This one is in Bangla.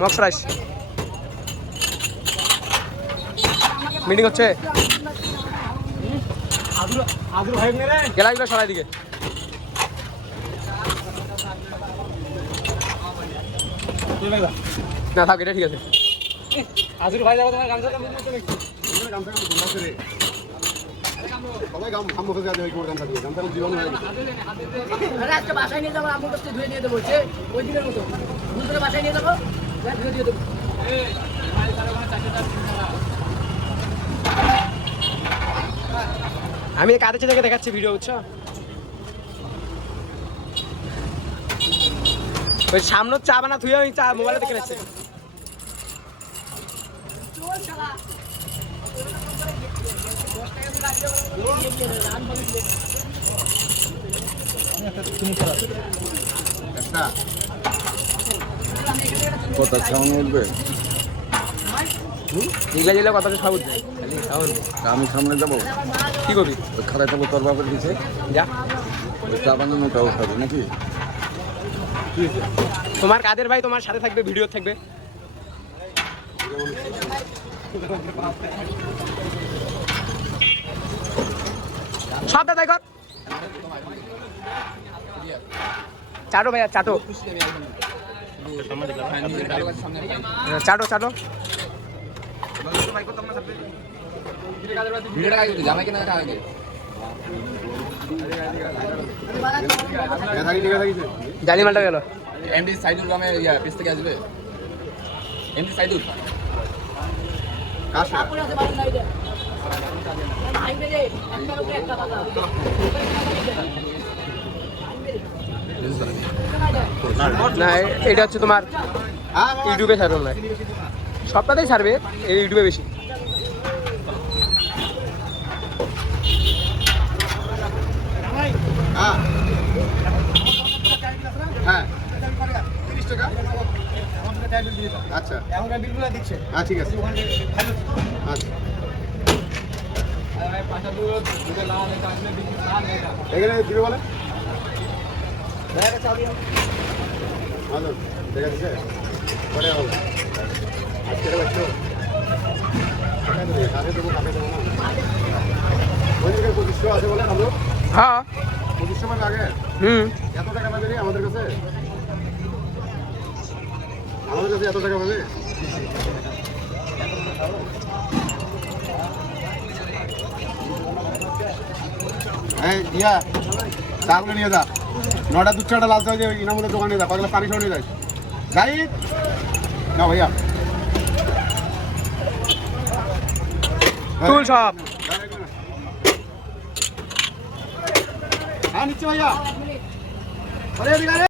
মক্স রাইস মিটিং হচ্ছে? গেলাগুলো সরাই দিকে। না, থাক, এটা ঠিক আছে। আজুর ভাই যাব তোমার গামছাটা সবাই গাম গাম মুখে যাবে ওই কোর গামছা দিয়ে গামছা জীবন হয়ে গেছে আজকে বাসায় নিয়ে যাব কাছে ধুয়ে নিয়ে দেবো ওই দিনের মতো। বাসায় নিয়ে যাব। আমি কাদের থেকে দেখাচ্ছি ভিডিও বুঝছ? ওই সামনে চা বানা থুয়ে আমি চা মোবাইলে দেখে নিচ্ছে। একটা কথা ছাউন উঠবে কথা উঠবে আমি সামনে যাব? কি করবি? খারাই থাকব তোর বাপের কিছু যা। চা বানানোটা উঠাবে নাকি? তোমার কাদের ভাই তোমার সাথে থাকবে ভিডিও থাকবে? সব দাদাই কর। চাটো ভাইয়া চাটো। চাটো চাটো। জালি মালটা গেল। এমডি সাইদুল গ্রামের ইয়া পিস থেকে আসবে। এমডি সাইদুল কাজ না এটা হচ্ছে তোমার হ্যাঁ ইউটিউবে ছাড়বে না সপ্তাহতেই ছাড়বে, এই ইউটিউবে বেশি। হ্যাঁ। হ্যাঁ তিরিশ টাকা আচ্ছা। হ্যাঁ ঠিক আছে। আচ্ছা। এখানে দিবে বলে? হ্যাঁ। পঁচিশশো মানে আগে হুম। এত টাকা পাবে আমাদের কাছে? আমাদের কাছে এত টাকা পাবে? চাগুলো নিয়ে যা। নটা দু চাটা লাল চাই ইনামুলের দোকানে যা কয়েকগুলো পানি সরে যায় যাই না ভাইয়া। তুল সব। হ্যাঁ নিচ্ছে ভাইয়া।